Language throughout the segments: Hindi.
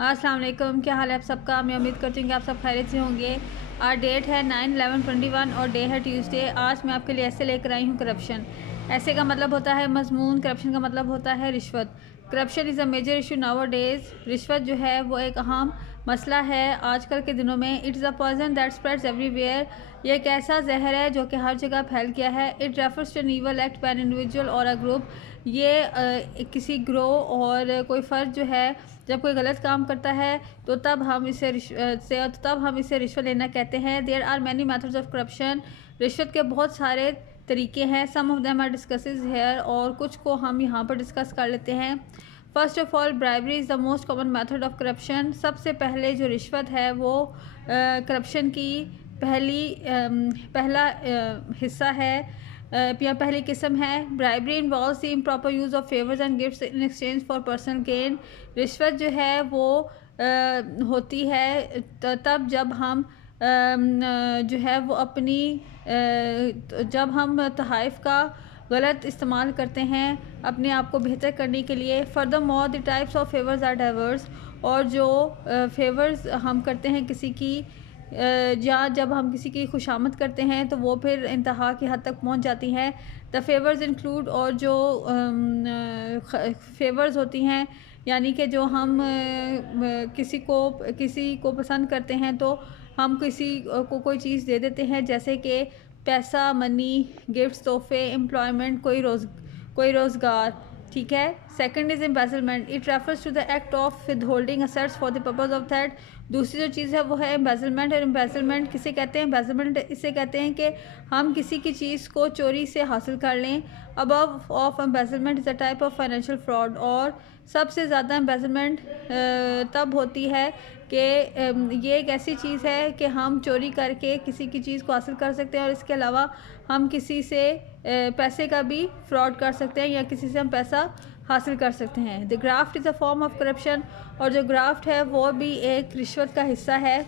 अस्सलाम वालेकुम, क्या हाल है आप सबका। मैं उम्मीद करती हूँ कि आप सब खैरियत से होंगे। आज डेट है 9/11/21 और डे है ट्यूसडे। आज मैं आपके लिए ऐसे लेकर आई हूँ करप्शन। ऐसे का मतलब होता है मजमून, करप्शन का मतलब होता है रिश्वत। Corruption is a major issue nowadays. रिश्वत जो है वो एक अहम मसला है आजकल के दिनों में। It's a poison that spreads everywhere. ये एक ऐसा जहर है जो कि हर जगह फैल गया है। It refers to an evil act by an individual और अ ग्रुप। ये किसी ग्रोह और कोई फ़र्द जो है जब कोई गलत काम करता है तो तब हम इसे रिश्वत लेना कहते हैं। There are many methods of corruption. रिश्वत के बहुत सारे तरीके हैं। Some of them are discusses here, और कुछ को हम यहाँ पर डिस्कस कर लेते हैं। First of all, bribery is the most common method of corruption. सबसे पहले जो रिश्वत है वो करप्शन की पहला हिस्सा है या पहली किस्म है। Bribery involves the improper use of favours and gifts in exchange for personal gain. रिश्वत जो है वो होती है तब जब हम जो है वो अपनी जब हम तोहफ़ का गलत इस्तेमाल करते हैं अपने आप को बेहतर करने के लिए। Furthermore the types of favours are diverse. और जो फेवर्स हम करते हैं किसी की या जब हम किसी की खुशामद करते हैं तो वो फिर इंतहा की हद तक पहुंच जाती हैं। द फेवर्स इंक्लूड, और जो फेवर्स होती हैं यानी कि जो हम किसी को पसंद करते हैं तो हम किसी को कोई चीज़ दे देते हैं, जैसे कि पैसा, मनी, गिफ्ट्स, तोहफे, एम्प्लॉयमेंट, कोई रोज़गार। ठीक है। Second is embezzlement. It refers to the act of withholding assets for the purpose of that. दूसरी जो चीज़ है वो है एम्बेजलमेंट। और एम्बेजलमेंट किसे कहते हैं? एम्बेजलमेंट इसे कहते हैं कि हम किसी की चीज़ को चोरी से हासिल कर लें। Above of embezzlement is a type of financial fraud. और सबसे ज़्यादा एम्बेजलमेंट तब होती है कि ये एक ऐसी चीज़ है कि हम चोरी करके किसी की चीज़ को हासिल कर सकते हैं, और इसके अलावा हम किसी से पैसे का भी फ्रॉड कर सकते हैं या किसी से हम पैसा हासिल कर सकते हैं। The graft is a form of corruption. और जो ग्राफ्ट है वो भी एक रिश्वत का हिस्सा है।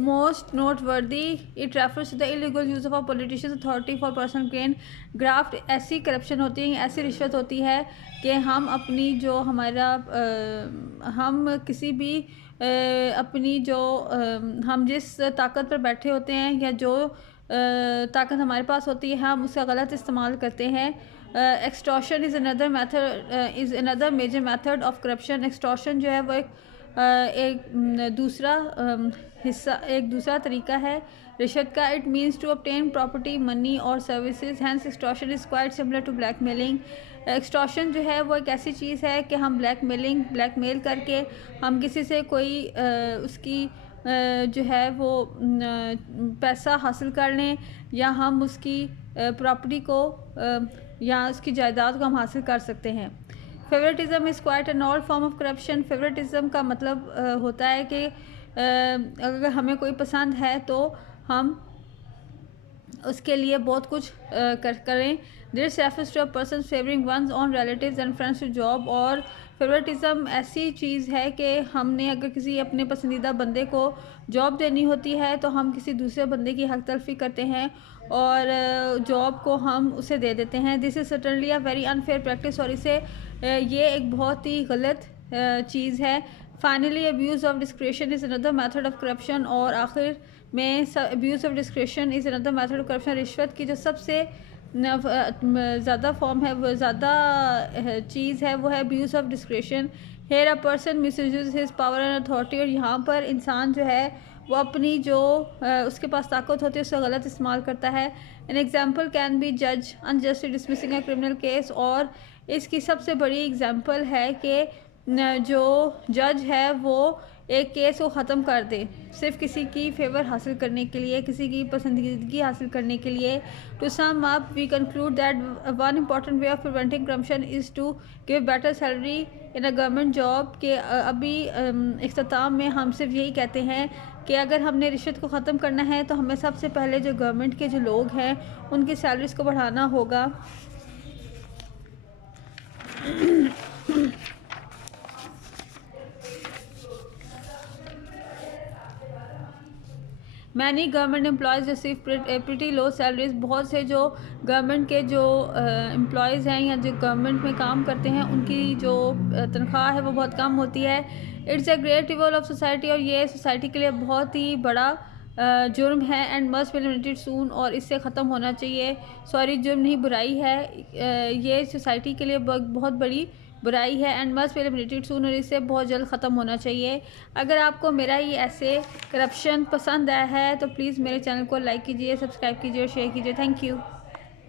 Most noteworthy, it refers to the illegal use of a politician authority for personal gain. Graft ऐसी करप्शन होती है, ऐसी रिश्वत होती है कि हम अपनी जो हम किसी भी अपनी जो हम जिस ताकत पर बैठे होते हैं या जो ताकत हमारे पास होती है हम उसका गलत इस्तेमाल करते हैं। Extortion is another major method of corruption. Extortion जो है वो एक दूसरा तरीका है रिश्वत का। It means to obtain property, money और services. Hence extortion is quite similar to blackmailing. Extortion जो है वो एक ऐसी चीज़ है कि हम ब्लैकमेल करके हम किसी से कोई उसकी जो है वो पैसा हासिल कर लें, या हम उसकी प्रॉपर्टी को या उसकी जायदाद को हम हासिल कर सकते हैं। Favouritism is quite an all form of corruption. Favouritism का मतलब होता है कि अगर हमें कोई पसंद है तो हम उसके लिए बहुत कुछ करें। This refers to a person favouring one's on relatives and friends to job. और फेवरेटिज़म ऐसी चीज़ है कि हमने अगर किसी अपने पसंदीदा बंदे को जॉब देनी होती है तो हम किसी दूसरे बंदे की हक तलफी करते हैं और जॉब को हम उसे दे देते हैं। This is certainly a very unfair practice. और ये एक बहुत ही गलत चीज़ है। Finally, abuse of discretion is another method of corruption. और आखिर में abuse of discretion is another method of corruption. रिश्वत की जो सबसे ज़्यादा फॉर्म है, वो ज़्यादा चीज़ है, वो है abuse of discretion. Here a person misuses his power and authority. और यहाँ पर इंसान जो है वो अपनी जो उसके पास ताकत होती है उसका गलत इस्तेमाल करता है। एन एग्जाम्पल कैन बी जज unjustly dismissing a criminal case. और इसकी सबसे बड़ी एग्जाम्पल है कि जो जज है वो एक केस को ख़त्म कर दे सिर्फ किसी की फेवर हासिल करने के लिए, किसी की पसंदीदगी हासिल करने के लिए। To sum up, we conclude that one important way of preventing corruption is to give better salary in a government job. के अभी इख्तिताम में हम सिर्फ यही कहते हैं कि अगर हमने रिश्वत को ख़त्म करना है तो हमें सबसे पहले जो गवर्नमेंट के जो लोग हैं उनकी सैलरीज़ को बढ़ाना होगा। Many government employees receive pretty low salaries. बहुत से जो गवर्नमेंट के जो एम्प्लॉयज़ हैं या जो गवर्नमेंट में काम करते हैं उनकी जो तनख्वाह है वो बहुत कम होती है। It's a great rival of society, और ये सोसाइटी के लिए बहुत ही बड़ा जुर्म है एंड मस्ट बी लिमिटेड सून, और इससे ख़त्म होना चाहिए। सॉरी, जुर्म नहीं, बुराई है। ये सोसाइटी के लिए बहुत बड़ी बुराई है एंड मस्ट बी लिमिटेड सून, और इससे बहुत जल्द ख़त्म होना चाहिए। अगर आपको मेरा ये ऐसे करप्शन पसंद आया है तो प्लीज़ मेरे चैनल को लाइक कीजिए, सब्सक्राइब कीजिए और शेयर कीजिए। Thank you.